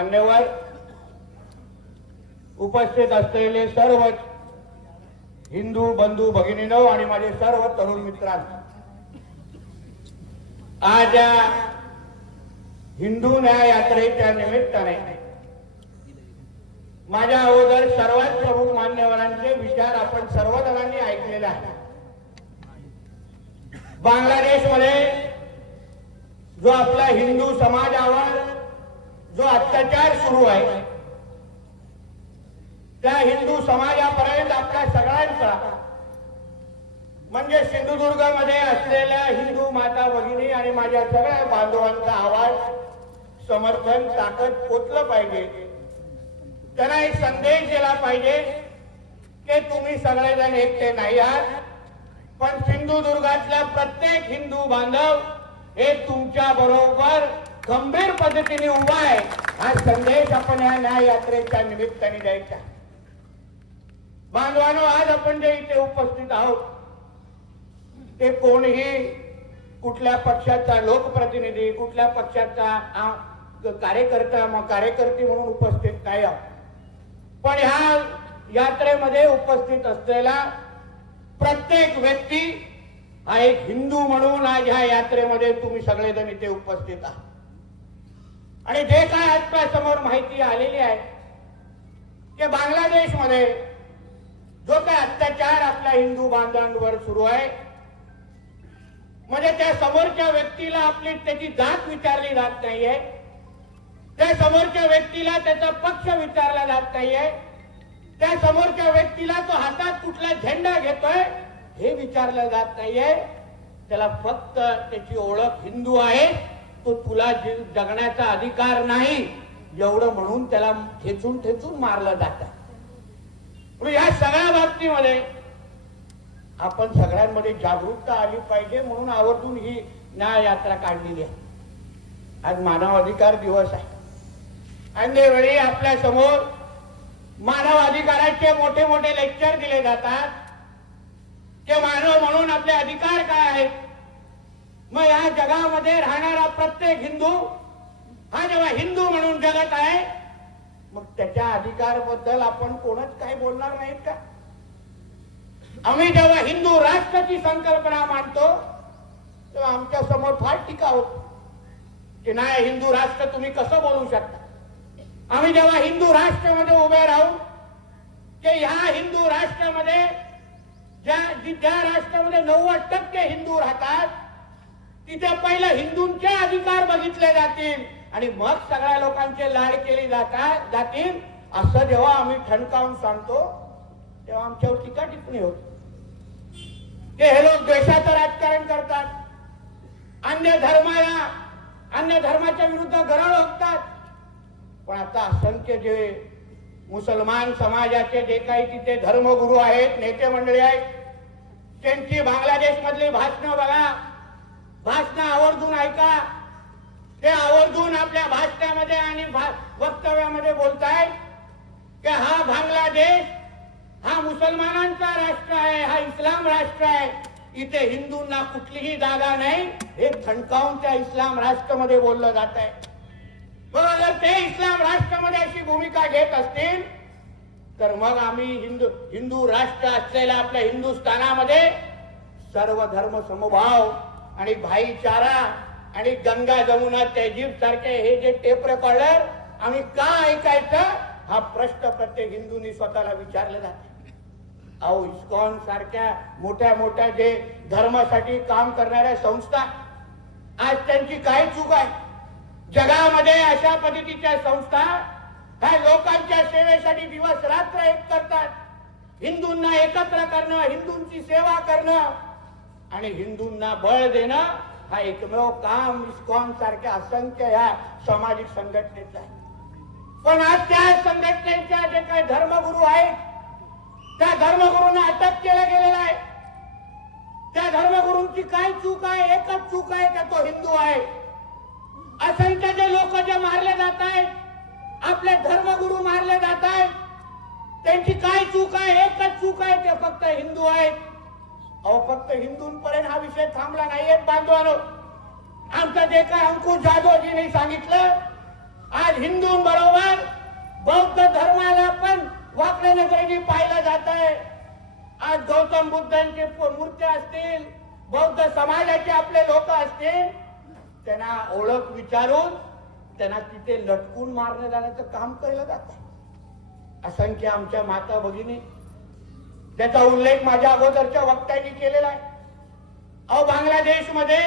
मान्यवर, उपस्थित असलेले सर्व हिंदू बंधू भगिनींनो आणि माझे सर्व तरुण मित्रांनो, आज हिंदू न्याय यात्रेच्या निमित्ताने माझ्या अगोदर सर्वात प्रमुख मान्यवरांचे विचार आपण सर्व जणांनी ऐकलेले आहेत. बांगलादेशमध्ये जो आपला हिंदू समाजावर जो अत्याचार सुरू आहे, त्या हिंदू समाजापर्यंत आपल्या सगळ्यांचा म्हणजे सिंधुदुर्ग मध्ये असलेल्या हिंदू माता भगिनी आणि माझ्या सगळ्या बांधवांचा आवाज, समर्थन, ताकद पोचलं पाहिजे. त्यांना एक संदेश दिला पाहिजे की तुम्ही सगळेजण एकटे नाही आहात, पण सिंधुदुर्गातल्या प्रत्येक हिंदू बांधव हे तुमच्या बरोबर गंभीर पद्धतीने उभा आहे. हा संदेश आपण या न्याय यात्रेच्या निमित्ताने द्यायचा. बांधवांनो, आज आपण जे इथे उपस्थित आहोत ते कोणीही कुठल्या पक्षाचा लोकप्रतिनिधी, कुठल्या पक्षाचा कार्यकर्ती म्हणून उपस्थित नाही आहोत, पण ह्या यात्रेमध्ये उपस्थित असलेला प्रत्येक व्यक्ती हा एक हिंदू म्हणून आज ह्या यात्रेमध्ये तुम्ही सगळेजण इथे उपस्थित आहात. आणि जे काय आपल्या समोर माहिती आलेली आहे की बांगलादेशमध्ये जो काय अत्याचार आपल्या हिंदू बांधवांवर सुरू आहे, म्हणजे त्या समोरच्या व्यक्तीला आपली त्याची जात विचारली जात नाहीये, त्या समोरच्या व्यक्तीला त्याचा पक्ष विचारला जात नाहीये, त्या समोरच्या व्यक्तीला तो हातात कुठला झेंडा घेतोय हे विचारलं जात नाहीये. त्याला फक्त त्याची ओळख हिंदू आहे, तो तुला जगण्याचा अधिकार नाही एवढं म्हणून त्याला ठेचून ठेचून मारलं जात. या सगळ्या बाबतीमध्ये आपण सगळ्यांमध्ये जागरूकता आली पाहिजे, म्हणून आवर्जून ही न्याय यात्रा काढलेली आहे. आज मानव अधिकार दिवस आहे आणि त्यावेळी आपल्या समोर मानव अधिकाराचे मोठे मोठे लेक्चर दिले जातात की मानव म्हणून आपले अधिकार काय आहेत. मग या जगामध्ये राहणारा प्रत्येक हिंदू हा जेव्हा हिंदू म्हणून जगत आहे, मग त्याच्या अधिकाराबद्दल आपण कोणच काही बोलणार नाहीत का? आम्ही जेव्हा हिंदू राष्ट्राची संकल्पना मांडतो तेव्हा आमच्या समोर फार टीका होती की नाही, हिंदू राष्ट्र तुम्ही कसं बोलू शकता. आम्ही जेव्हा हिंदू राष्ट्रामध्ये उभे राहू की ह्या हिंदू राष्ट्रामध्ये ज्या राष्ट्रामध्ये 90% हिंदू राहतात तिथे पहिलं हिंदूंचे अधिकार बघितले जातील आणि मग सगळ्या लोकांचे लाड केले जातील, असं जेव्हा आम्ही ठणकावून सांगतो तेव्हा आमच्यावर टीका टिप्पणी होती की हे लोक द्वेषाचं राजकारण करतात, अन्य धर्माच्या विरुद्ध गरळ ओकतात. पण आता असंख्य जे मुसलमान समाजाचे जे काही तिथे धर्मगुरू आहेत, नेते मंडळी आहेत, त्यांची बांगलादेश मधली भाषणं बघा, भाषणं आवर्जून ऐका. ते आवर्जून आपल्या भाषणामध्ये आणि वक्तव्यामध्ये बोलतायत की हा बांगलादेश हा मुसलमानांचा राष्ट्र आहे, हा इस्लाम राष्ट्र आहे, इथे हिंदूंना कुठलीही जागा नाही, हे ठणकावून त्या इस्लाम राष्ट्रामध्ये बोललं जात आहे. बघा, जर ते इस्लाम राष्ट्रामध्ये अशी भूमिका घेत असतील तर मग आम्ही हिंदू राष्ट्र असलेल्या आपल्या हिंदुस्थानामध्ये सर्व धर्म समभाव आणि भाईचारा आणि गंगा जमुना तहजीब सारखे हे जे टेप रेकॉर्डर आम्ही का ऐकायचं, हा प्रश्न प्रत्येक हिंदूंनी स्वतःला विचारला जातो. अहो, इस्कॉन सारख्या मोठ्या मोठ्या जे धर्मासाठी काम करणाऱ्या संस्था, आज त्यांची काय चूक आहे? जगामध्ये अशा पद्धतीच्या संस्था ह्या लोकांच्या सेवेसाठी दिवस रात्र एक करतात. हिंदूंना एकत्र करणं, हिंदूंची सेवा करणं आणि हिंदूंना बळ देणं हा एकमेव काम इस्कॉन सारख्या असंख्य ह्या सामाजिक संघटनेचं आहे. पण आज त्या संघटनेच्या जे काही धर्मगुरू आहेत, त्या धर्मगुरूंना अटक केलं गेलेलं आहे. त्या धर्मगुरूंची काय चूक आहे? एकच चूक आहे की तो हिंदू आहे. असंख्य जे लोक जे मारले जात आहेत, आपले धर्मगुरू मारले जात आहेत, त्यांची काय चूक आहे? एकच चूक आहे, ते फक्त हिंदू आहेत. अहो, फक्त हिंदूंपर्यंत हा विषय थांबला नाहीये बांधवांनो. आमचं जे काय अंकुश जाधवजींनी सांगितलं आज हिंदूंबरोबर बौद्ध धर्माला पण वाकड्या नजरेने पाहिलं जात आहे. आज गौतम बुद्धांचे मूर्त्या असतील, बौद्ध समाजाचे आपले लोक असतील, त्यांना ओळख विचारून त्यांना तिथे लटकून मारण्यात जाण्याचं काम केलं जात. असंख्य आमच्या माता भगिनी, त्याचा उल्लेख माझ्या अगोदरच्या वक्त्यांनी केलेला आहे. अहो, बांगलादेशमध्ये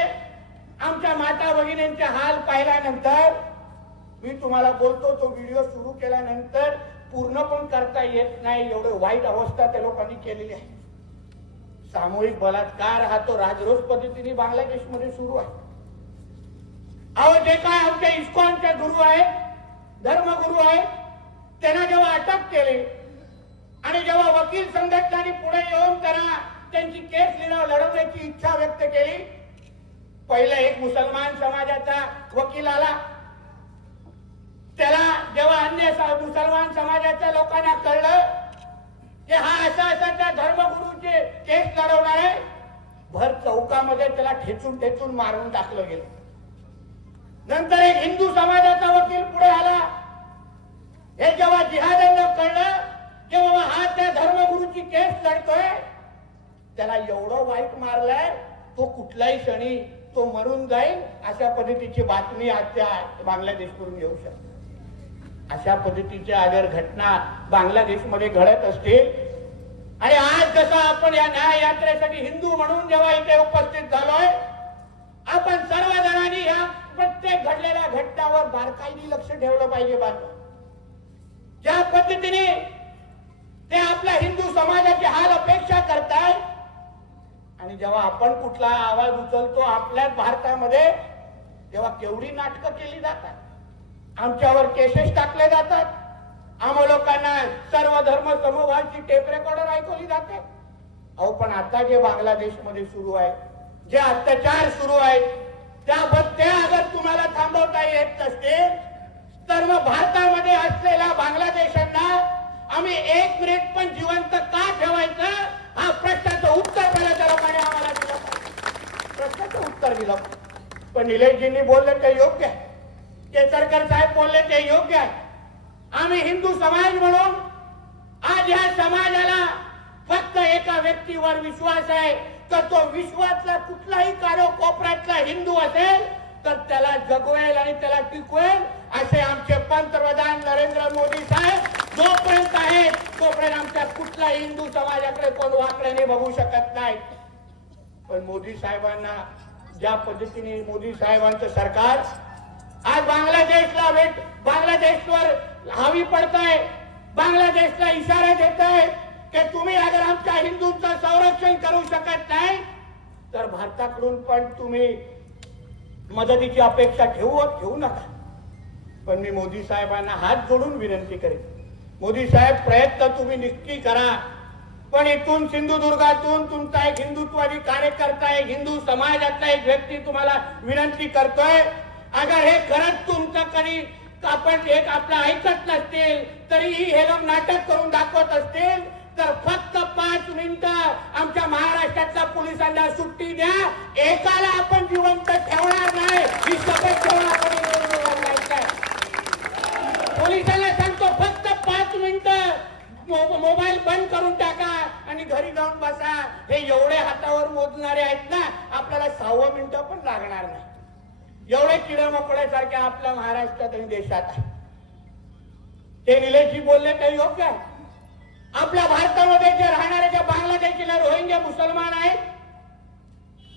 आमच्या माता भगिनींचे हाल पाहिल्यानंतर मी तुम्हाला बोलतो, तो व्हिडिओ सुरू केल्यानंतर पूर्ण पण करता येत नाही, एवढे वाईट अवस्था त्या लोकांनी केलेली आहे. सामूहिक बलात्कार हा तो राजरोस पद्धतीने बांगलादेशमध्ये सुरू आहे. अहो, जे काय आमच्या इस्कॉनचे गुरु आहेत, धर्मगुरु आहेत, त्यांना जेव्हा अटक केली आणि जेव्हा वकील संघटनांनी पुढे येऊन त्यांना त्यांची केस लढवण्याची इच्छा व्यक्त केली, पहिला एक मुसलमान समाजाचा वकील आला. त्याला जेव्हा अन्य मुसलमान समाजाच्या लोकांना कळलं की हा असा त्या धर्मगुरूचे केस लढवणार आहे, भर चौकामध्ये त्याला ठेचून ठेचून मारून टाकलं गेलं. नंतर एक हिंदू समाजाचा वकील पुढे आला. हे जेव्हा जिहाद्यांना कळलं की बाबा हा त्या धर्मगुरूची केस लढतोय, त्याला एवढं वाईट मारलंय, तो कुठल्याही क्षणी तो मरून जाईल अशा पद्धतीची बातमी आजच्या बांगलादेशवरून येऊ शकते. अशा पद्धतीच्या अगर घटना बांगलादेशमध्ये घडत असतील आणि आज जसं आपण या न्याय यात्रेसाठी हिंदू म्हणून जेव्हा इथे उपस्थित झालोय, आपण सर्वजणांनी या प्रत्येक घडलेल्या घटनावर बारकाईने लक्ष ठेवलं पाहिजे. ज्या पद्धतीने ते आपल्या हिंदू समाजाची हाल अपेक्षा करतायत आणि जेव्हा आपण कुठला आवाज उचलतो आपल्या भारतामध्ये, तेव्हा केवढी नाटकं केली जातात, आमच्यावर केसेस टाकले जातात, आम्हा लोकांना सर्व धर्म समूहाची टेप रेकॉर्डर ऐकवली जाते. अहो, पण आता जे बांगलादेशमध्ये सुरू आहे, जे अत्याचार सुरू आहेत, त्याबद्दल अगर तुम्हाला थांबवता येत असतील तर मग भारतामध्ये असलेल्या बांगलादेशांना आम्ही एक मिनिट पण जिवंत का ठेवायचं, हा प्रश्नाचं उत्तर पहिल्या लोकांनी आम्हाला दिलं. प्रश्नाचं उत्तर दिलं. पण निलेशजींनी बोलले ते योग्य आहे, केसरकर साहेब बोलले ते योग्य आहे. आम्ही हिंदू समाज म्हणून आज या समाजाला फक्त एका व्यक्तीवर विश्वास आहे, तर तो विश्वातला कुठलाही कानाकोपऱ्यातला हिंदू असेल तर त्याला जगवेल आणि त्याला टिकवेल, असे आमचे पंतप्रधान नरेंद्र मोदी साहेब जोपर्यंत आहेत तोपर्यंत आमच्या कुठलाही हिंदू समाजाकडे कोण वाकड्याने बघू शकत नाही. पण मोदी साहेबांना ज्या पद्धतीने मोदी साहेबांचं सरकार आज बांगलादेशवर हावी पडताय, बांगलादेशला इशारा देत आहे की तुम्ही अगर आमच्या हिंदूंचं संरक्षण करू शकत नाही तर भारताकडून पण तुम्ही मदतीची अपेक्षा ठेवू नका. पण मी मोदी साहेबांना हात जोडून विनंती करेन, मोदी साहेब प्रयत्न तुम्ही नक्की करा, पण इथून सिंधुदुर्गातून तुमचा एक हिंदुत्ववादी कार्यकर्ता, एक हिंदू समाजातला एक व्यक्ती तुम्हाला विनंती करतोय, अगर हे खरंच तुमचं कधी आपण एक आपलं ऐकत नसतील तरीही हे लोक नाटक करून दाखवत असतील तर फक्त 5 मिनिटं आमच्या महाराष्ट्रातल्या पोलिसांना सुट्टी द्या, एकाला आपण जिवंत ठेवणार नाही ही शपथ घेऊन आपण पोलिसांना सांगतो, फक्त 5 मिनिटं मोबाईल बंद करून टाका आणि घरी जाऊन बसा. हे एवढे हातावर मोजणारे आहेत ना, आपल्याला 6 मिनिटं पण लागणार नाही. एवढे किडमकोड्यासारखे आपल्या महाराष्ट्रात आणि देशात आहे. ते निलेशजी बोलले ते योग्य आहे. आपल्या भारतामध्ये जे राहणारे जे बांगलादेशीला रोहिंग्या मुसलमान आहेत,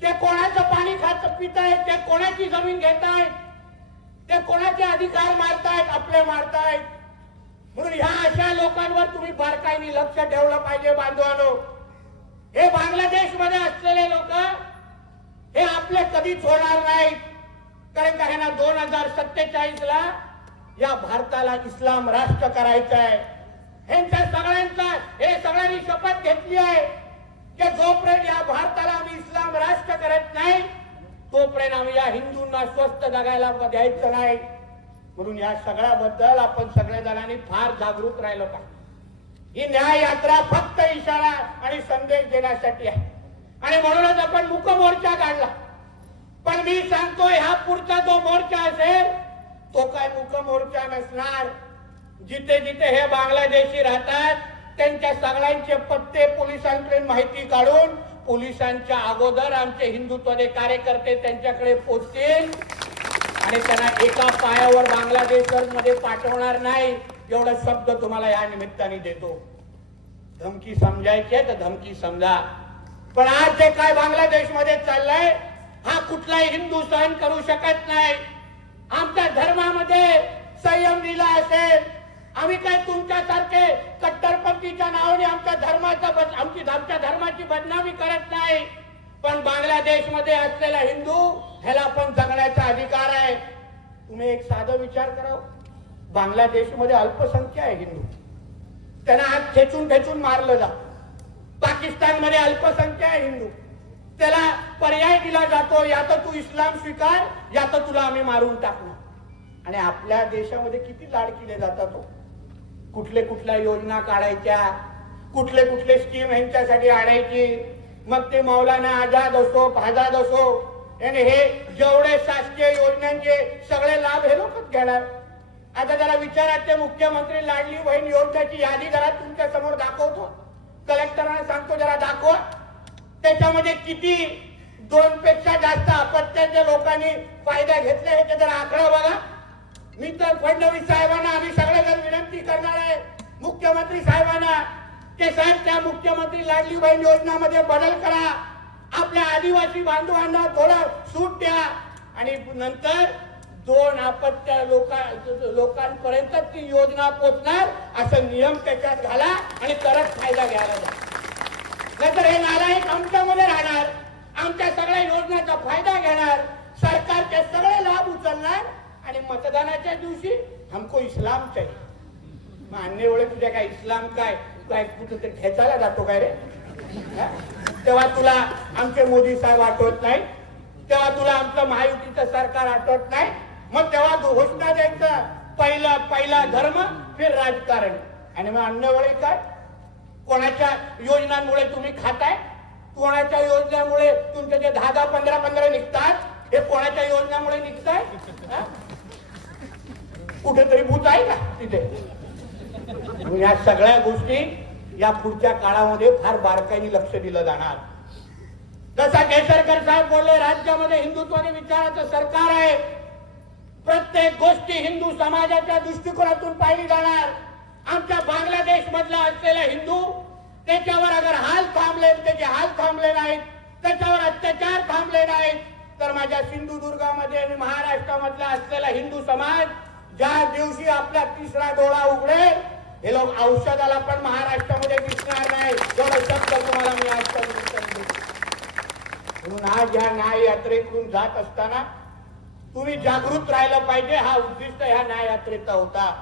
ते कोणाचं पाणी पित आहेत, ते कोणाची जमीन घेत आहेत, ते कोणाचे अधिकार मारतायत, आपले मारतायत. म्हणून ह्या अशा लोकांवर तुम्ही बारकाईने लक्ष ठेवलं पाहिजे. बांधवांनो, हे बांगलादेशमध्ये असलेले लोक हे आपले कधीच होणार नाहीत, कारण का ह्यांना 2047ला या भारताला इस्लाम राष्ट्र करायचं आहे. ह्यांच्या सगळ्यांचा हे सगळ्यांनी शपथ घेतली आहे की जोपर्यंत या भारताला आम्ही इस्लाम राष्ट्र करत नाही तोपर्यंत आम्ही या हिंदूंना स्वस्त जगायला द्यायचं नाही. म्हणून या सगळ्याबद्दल आपण सगळ्या जणांनी फार जागरूक राहिलं पाहिजे. ही न्याय यात्रा फक्त इशारा आणि संदेश देण्यासाठी आहे आणि म्हणूनच आपण मूक मोर्चा काढला. पण मी सांगतो, ह्या पुढचा जो मोर्चा असेल तो काय मुक मोर्चा नसणार. जिथे जिथे हे बांगलादेशी राहतात त्यांच्या सगळ्यांचे पत्ते पोलिसांकडे माहिती काढून पोलिसांच्या अगोदर आमचे हिंदुत्वाचे कार्यकर्ते त्यांच्याकडे पोहोचतील आणि त्यांना एका पायावर बांगलादेश मध्ये पाठवणार नाही एवढा शब्द तुम्हाला या निमित्ताने देतो. धमकी समजायची तर धमकी समजा, पण आज जे काय बांगलादेश मध्ये चाललंय हा कुठलाही हिंदू सहन करू शकत नाही. आमच्या धर्मामध्ये संयम दिला असेल, आम्ही काय तुमच्यासारखे कट्टरपंथीच्या नावाने आमच्या धर्माची बदनामी करत नाही. पण बांगलादेश मध्ये असलेला हिंदू ह्याला पण जगण्याचा अधिकार आहे. तुम्ही एक साधा विचार करा, बांगलादेश मध्ये अल्पसंख्या आहे हिंदू, त्यांना आज ठेचून ठेचून मारलं जात. पाकिस्तान मध्ये अल्पसंख्या आहे हिंदू, त्याला पर्याय दिला जातो, या तर तू इस्लाम स्वीकार या तर तुला आम्ही मारून टाकू. आणि आपल्या देशामध्ये किती लाड केले जातात, कुठल्या योजना काढायच्या, कुठले स्कीम यांच्यासाठी आणायची. मग ते मौलाना आझाद असो फाजाद असो आणि हे जेवढे शासकीय योजनांचे सगळे लाभ हे लोकच घेणार. आता जरा विचारात ते मुख्यमंत्री लाडली बहीण योजनेची यादी जरा तुमच्या समोर दाखवतो, कलेक्टरांना सांगतो जरा दाखवा. त्याच्यामध्ये किती 2 पेक्षा जास्त अपत्याच्या लोकांनी फायदा घेतला हे जरा आकडा बघा. मी तर फडणवीस साहेबांना आम्ही सगळेजण विनंती करणार आहे मुख्यमंत्री साहेबांना की साहेब त्या मुख्यमंत्री लाडली बहीण योजनामध्ये बदल करा, आपल्या आदिवासी बांधवांना थोडं सूट द्या आणि नंतर 2 अपत्य लोकांपर्यंत ती योजना पोहोचणार असं नियम त्याच्यात घाला आणि तरच फायदा घ्यायला जा. नाहीतर हे नालायक आमच्यामध्ये राहणार, आमच्या सगळ्या योजनांचा फायदा घेणार, सरकारचे सगळे लाभ उचलणार आणि मतदानाच्या दिवशी हमको इस्लाम चाहिए. मान्य वेळे तुझ्या काय इस्लाम काय कुठे ते खेचायला जातो काय रे? तेव्हा तुला आमचे मोदी साहेब आठवत नाही, तेव्हा तुला आमचं महायुतीचं सरकार आठवत नाही. मग तेव्हा घोषणा द्यायचं पहिला धर्म फिर राजकारण. आणि मग अन्य वेळी काय, कोणाच्या योजनांमुळे तुम्ही खाताय, कोणाच्या योजनामुळे तुमचे जे 10 15 निघतात हे कोणाच्या योजनामुळे निघताय? कुठेतरी भूत आहे का तिथे? या सगळ्या गोष्टी या पुढच्या काळामध्ये फार बारकाईने लक्ष दिलं जाणार. जसा केसरकर साहेब बोलले, राज्यामध्ये हिंदुत्वादी विचाराचं सरकार आहे, प्रत्येक गोष्टी हिंदू समाजाच्या दृष्टिकोनातून पाहिली जाणार. आमच्या बांगलादेश मधला असलेला हिंदू त्याच्यावर अगर हाल थांबले, त्याचे हाल थांबले नाहीत, त्याच्यावर अत्याचार थांबले नाहीत, तर माझ्या सिंधुदुर्गामध्ये आणि महाराष्ट्रामधला असलेला हिंदू समाज ज्या दिवशी आपला 3रा डोळा उघडेल हे लोक औषधाला पण महाराष्ट्रामध्ये दिसणार नाही. एवढा शब्द तुम्हाला मी आज सांगितलं. म्हणून आज ह्या न्याय यात्रेकडून जात असताना तुम्ही जागृत राहिलं पाहिजे. हा उद्दिष्ट ह्या न्याय यात्रेचा होता.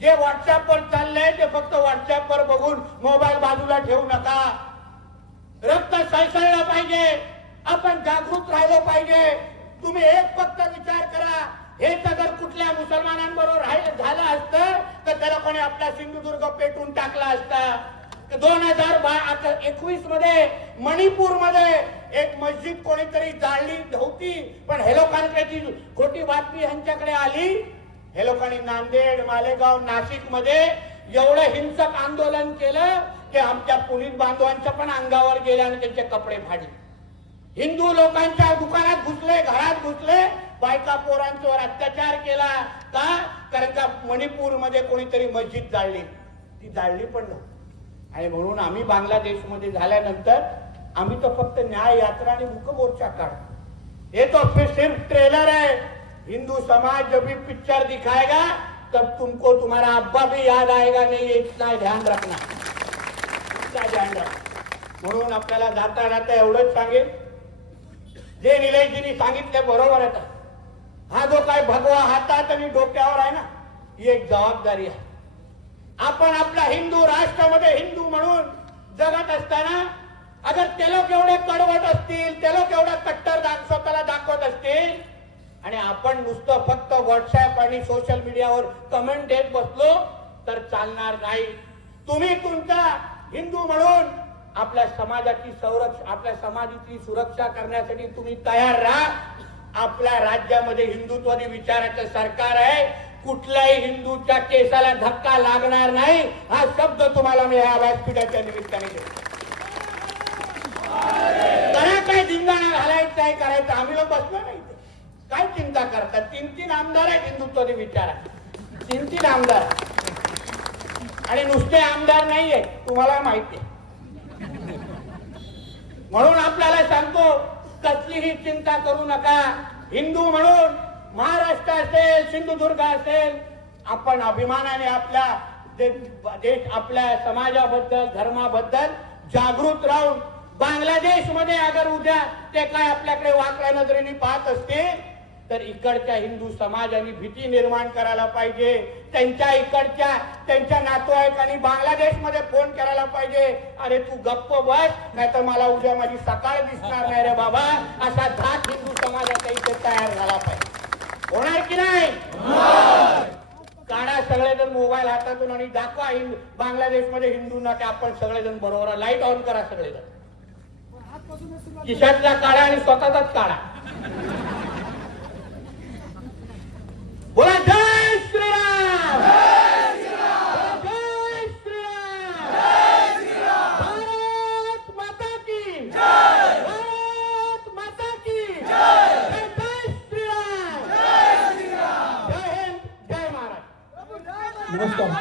जे व्हॉट्सअपवर चाललंय ते फक्त व्हॉट्सअपवर बघून मोबाईल बाजूला ठेवू नका. रक्त सळसळलं पाहिजे, आपण जागृत राहिलो पाहिजे. तुम्ही एक फक्त विचार करा, हेच अगर कुठल्या मुसलमानांबरोबर झालं असतं तर त्याला कोणी आपला सिंधुदुर्ग पेटून टाकला असता. 2021 मध्ये मणिपूर मध्ये एक मस्जिद कोणीतरी जाळली होती, पण हे लोकांकडे ती खोटी बातमी यांच्याकडे आली. हे लोकांनी नांदेड, मालेगाव, नाशिक मध्ये एवढं हिंसक आंदोलन केलं की आमच्या पोलीस बांधवांच्या पण अंगावर गेले आणि त्यांचे कपडे फाडले. हिंदू लोकांच्या दुकानात घुसले, घरात घुसले, बायका पोरांच्यावर अत्याचार केला. का? कारण का मणिपूर मध्ये कोणीतरी मस्जिद जाळली, ती जाळली पण नव्हती. आणि म्हणून आम्ही बांगलादेशमध्ये झाल्यानंतर आम्ही तो फक्त न्याय यात्रा आणि मुक मोर्चा काढ, ये तो सिर्फ ट्रेलर है. हिंदू समाज जब भी पिक्चर दिखाएगा तब तुमको तुम्हारा अब्बा भी याद आएगा नहीं, ये इतना ध्यान रखना, इतना ध्यान रखना. म्हणून आपल्याला जाता जाता एवढंच सांगेल, जे निलेशजींनी सांगितले बरोबर आहे. हा जो काय भगवा हातात आणि डोक्यावर आहे ना, ही एक जबाबदारी आहे. आपण आपल्या हिंदू राष्ट्रामध्ये हिंदू म्हणून जगत असताना अगर ते लोक एवढे कडवट असतील, ते लोक एवढा कट्टर स्वतःला दाखवत असतील आणि आपण नुसतं फक्त व्हॉट्सअप आणि सोशल मीडियावर कमेंट देत बसलो तर चालणार नाही. तुम्ही तुमचा हिंदू म्हणून आपल्या समाजाची आपल्या समाजाची सुरक्षा करण्यासाठी तुम्ही तयार राहा. आपल्या राज्यामध्ये हिंदुत्वादी विचाराचं सरकार आहे, कुठल्याही हिंदूच्या केसाला धक्का लागणार नाही, हा शब्द तुम्हाला मी या व्यासपीठाच्या निमित्ताने देतो. करा काय धिंगाणा घालायचं आहे करायचं, आम्ही लोक बसलो नाही. काय चिंता करतात? 3 आमदार आहेत हिंदुत्वादी विचारात, 3 आमदार, आणि नुसते आमदार नाहीये, तुम्हाला माहिती आहे. म्हणून आपल्याला सांगतो, कसलीही चिंता करू नका. हिंदू म्हणून महाराष्ट्र असेल, सिंधुदुर्ग असेल, आपण अभिमानाने आपल्या देश, आपल्या समाजाबद्दल, धर्माबद्दल जागृत राहून, बांगलादेशमध्ये अगर उद्या ते काय आपल्याकडे वाकड्या नजरेने पाहत असतील तर इकडच्या हिंदू समाजाने भीती निर्माण करायला पाहिजे. त्यांच्या नातेवाईकांनी बांगलादेशमध्ये फोन करायला पाहिजे, अरे तू गप्प बस, नाहीतर मला उद्या माझी सकाळ दिसणार नाही रे बाबा, असा धाक हिंदू समाजाचा इथे तयार झाला पाहिजे. होणार की नाही? काढा सगळेजण मोबाईल हातातून आणि दाखवा बांगलादेशमध्ये हिंदूंना की आपण सगळेजण बरोबर. लाईट ऑन करा सगळेजण, खिशातला काढा आणि स्वतःचाच काढा. बोला जय श्रीराम, जय श्रीराम, भारत माता की, भारत माता की, जय श्रीराम, जय हिंद, जय महाराष्ट्र. नमस्कार.